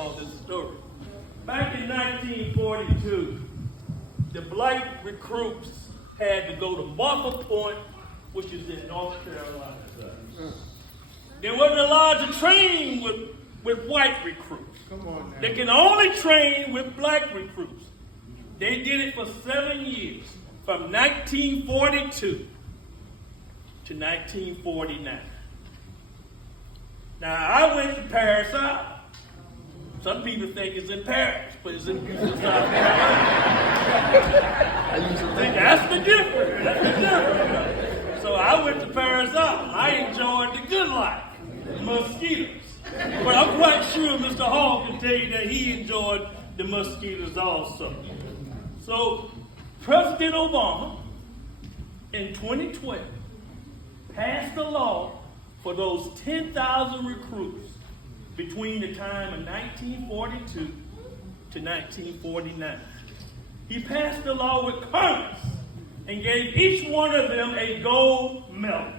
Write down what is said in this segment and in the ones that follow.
y'all this story. Back in 1942, the black recruits had to go to Montford Point, which is in North Carolina. They wasn't allowed to train with white recruits. Come on now. They can only train with black recruits. They did it for 7 years, from 1942 to 1949. Now, I went to Paris Island. Some people think it's in Paris, but it's in South Carolina. That's the difference. That's the difference. So I went to Paris Island. I enjoyed the good life, the mosquitoes. But I'm quite sure Mr. Hall can tell you that he enjoyed the mosquitoes also. So President Obama, in 2012, passed a law for those 10,000 recruits between the time of 1942 to 1949. He passed a law with Congress and gave each one of them a gold medal.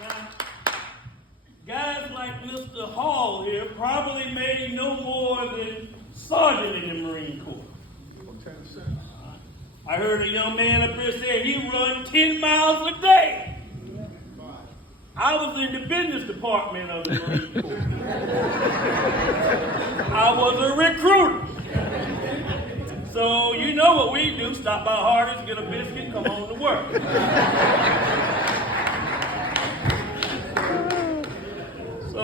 Now, guys like Mr. Hall here probably made no more than sergeant in the Marine Corps. I heard a young man up there say he run 10 miles a day. I was in the business department of the Marine Corps. I was a recruiter. So you know what we do, stop by Hardee's, get a biscuit, come on to work. So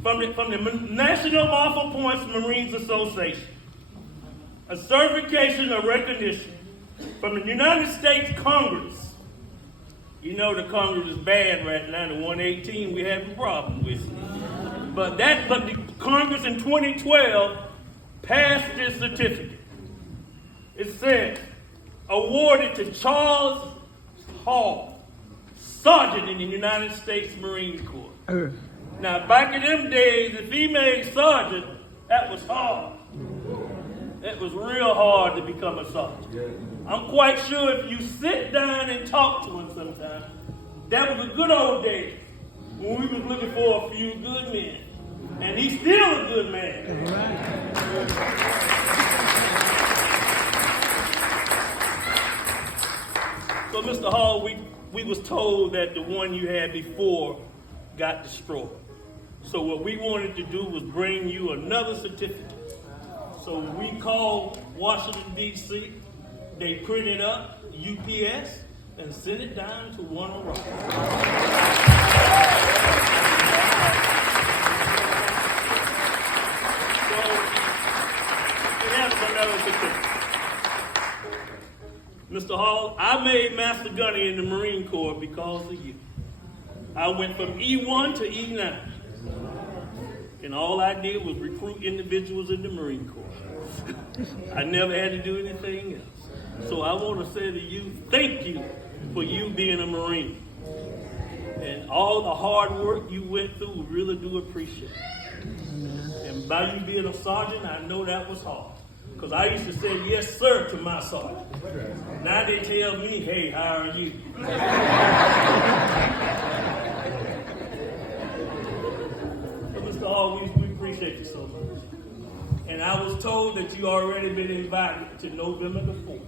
from the National Montford Point Marines Association, a certification of recognition from the United States Congress. You know the Congress is bad right now, the 118 we have a problem with. But the Congress in 2012 passed this certificate. It says, awarded to Charles Hall, Sergeant in the United States Marine Corps. Now, back in them days, if he made sergeant, that was hard. It was real hard to become a sergeant. I'm quite sure if you sit down and talk to him sometime, that was the good old days when we was looking for a few good men. And he's still a good man. So, Mr. Hall, we was told that the one you had before got destroyed. So what we wanted to do was bring you another certificate. So we called Washington, D.C. They printed up UPS and sent it down to One Rock. So we have another certificate. Mr. Hall, I made Master Gunner in the Marine Corps because of you. I went from E1 to E9. And all I did was recruit individuals in the Marine Corps. I never had to do anything else. So I want to say to you, thank you for you being a Marine. And all the hard work you went through, we really do appreciate it. And by you being a sergeant, I know that was hard. Because I used to say, yes, sir, to my sergeant. Now they tell me, hey, how are you? Mr. Hall, we appreciate you so much. And I was told that you already been invited to November the 4th.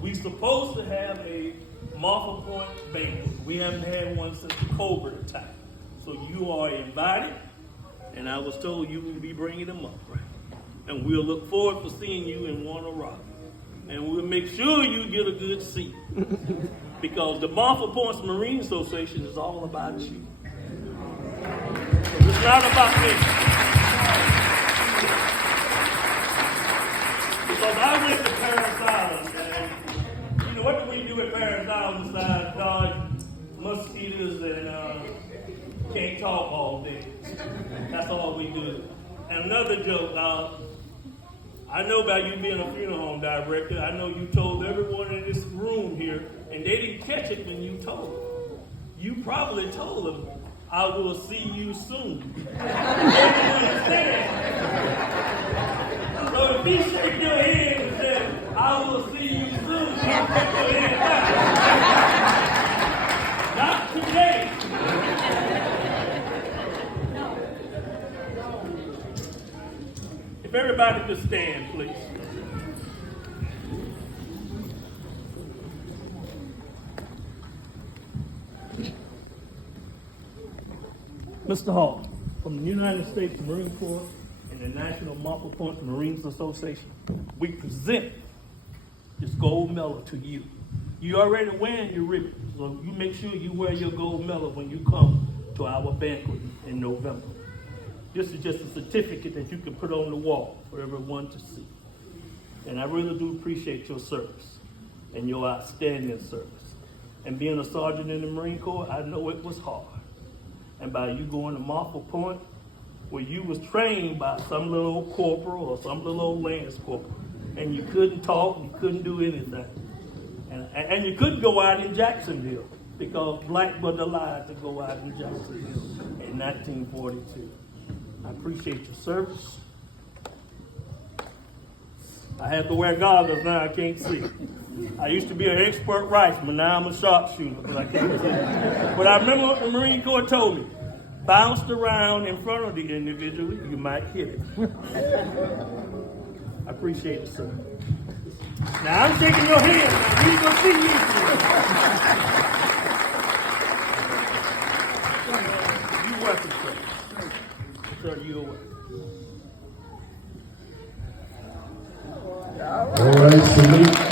We're supposed to have a Montford Point banquet. We haven't had one since the Cobra time. So you are invited, and I was told you will be bringing them up, right? And we'll look forward to seeing you in Warner Rock. And we'll make sure you get a good seat. Because the Montford Point Marine Association is all about you. So it's not about me. Because I went to Paris Island, and you know, what do we do at Paris Island besides dodge mosquitoes and can't talk all day? That's all we do. And another joke, I know about you being a funeral home director. I know you told everyone in this room here, and they didn't catch it when you told them. You probably told them, I will see you soon. So if he shake your hand and say, I will see you soon, Not today. If everybody could stand, please. Mr. Hall, from the United States Marine Corps and the National Montford Point Marines Association, we present this gold medal to you. You already wearing your ribbon, so you make sure you wear your gold medal when you come to our banquet in November. This is just a certificate that you can put on the wall for everyone to see. And I really do appreciate your service and your outstanding service. And being a sergeant in the Marine Corps, I know it was hard. And by you going to Montford Point, where you was trained by some little old corporal or some little old lance corporal, and you couldn't talk, you couldn't do anything. And you couldn't go out in Jacksonville because black wasn't allowed to go out in Jacksonville in 1942. I appreciate your service. I have to wear goggles now, I can't see. I used to be an expert rifleman, now I'm a sharpshooter, but I can't see. But I remember what the Marine Corps told me. Bounced around in front of the individual, you might hit it. I appreciate it, sir. Now I'm shaking your hand. Now you gonna see me. You welcome, sir. Sir, you're welcome. All right, salute.